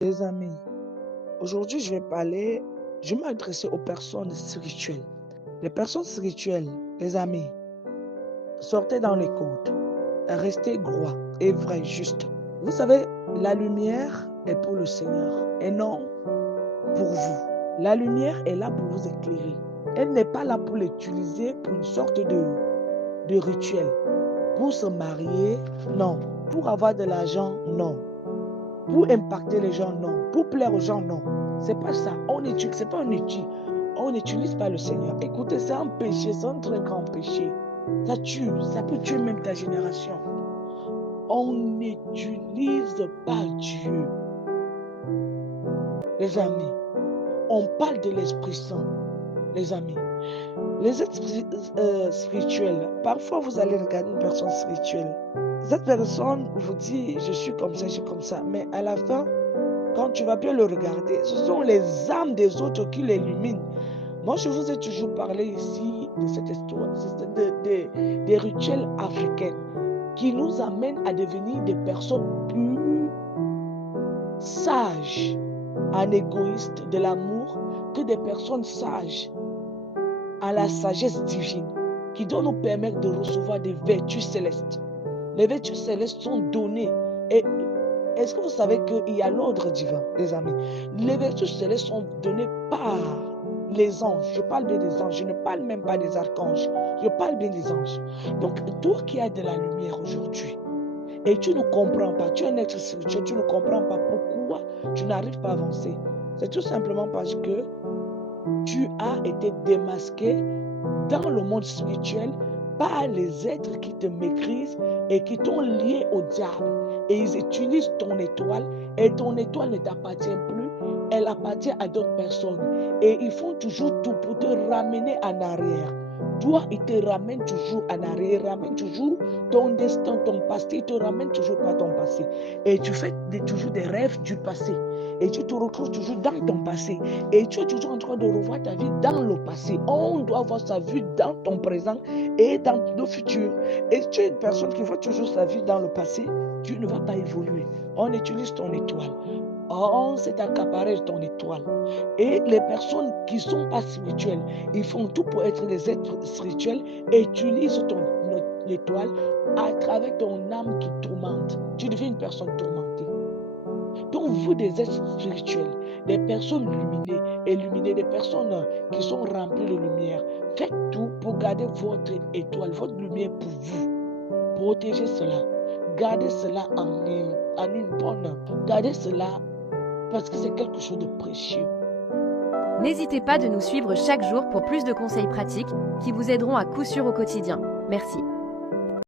Les amis, aujourd'hui je vais m'adresser aux personnes spirituelles. Les personnes spirituelles, les amis, sortez dans les côtes, restez droit et vrai, juste. Vous savez, la lumière est pour le Seigneur et non pour vous. La lumière est là pour vous éclairer. Elle n'est pas là pour l'utiliser pour une sorte de rituel. Pour se marier, non. Pour avoir de l'argent, non. Pour impacter les gens, non. Pour plaire aux gens, non. C'est pas ça. C'est pas un outil. On n'utilise pas le Seigneur. Écoutez, c'est un péché, c'est un très grand péché. Ça tue, ça peut tuer même ta génération. On n'utilise pas Dieu. Les amis, on parle de l'Esprit Saint. Les amis, les esprits spirituels, parfois vous allez regarder une personne spirituelle. Cette personne vous dit, je suis comme ça, je suis comme ça. Mais à la fin, quand tu vas bien le regarder, ce sont les âmes des autres qui l'illuminent. Moi, je vous ai toujours parlé ici de cette histoire, des rituels africains qui nous amènent à devenir des personnes plus sages, en égoïste de l'amour, que des personnes sages à la sagesse divine, qui doit nous permettre de recevoir des vertus célestes. Les vertus célestes sont données. Et est-ce que vous savez qu'il y a l'ordre divin, les amis? Les vertus célestes sont données par les anges. Je parle bien des anges. Je ne parle même pas des archanges. Je parle bien des anges. Donc, toi qui as de la lumière aujourd'hui, et tu ne comprends pas, tu es un être spirituel, tu ne comprends pas pourquoi tu n'arrives pas à avancer. C'est tout simplement parce que tu as été démasqué dans le monde spirituel par les êtres qui te méprisent et qui t'ont lié au diable. Et ils utilisent ton étoile et ton étoile ne t'appartient plus, elle appartient à d'autres personnes. Et ils font toujours tout pour te ramener en arrière. Toi, ils te ramènent toujours en arrière, ils ramènent toujours ton destin, ton passé, ils te ramènent toujours par ton passé. Et tu fais toujours des rêves du passé. Et tu te retrouves toujours dans ton passé. Et tu es toujours en train de revoir ta vie dans le passé. On doit voir sa vie dans ton présent et dans le futur. Et tu es une personne qui voit toujours sa vie dans le passé, tu ne vas pas évoluer. On utilise ton étoile. On s'est accaparé de ton étoile. Et les personnes qui ne sont pas spirituelles, ils font tout pour être des êtres spirituels et utilisent ton étoile à travers ton âme qui tourmente. Tu deviens une personne tourmentée. Donc, vous, des êtres spirituels, des personnes illuminées, des personnes qui sont remplies de lumière, faites tout pour garder votre étoile, votre lumière pour vous. Protégez cela. Gardez cela en une bonne. Gardez cela parce que c'est quelque chose de précieux. N'hésitez pas de nous suivre chaque jour pour plus de conseils pratiques qui vous aideront à coup sûr au quotidien. Merci.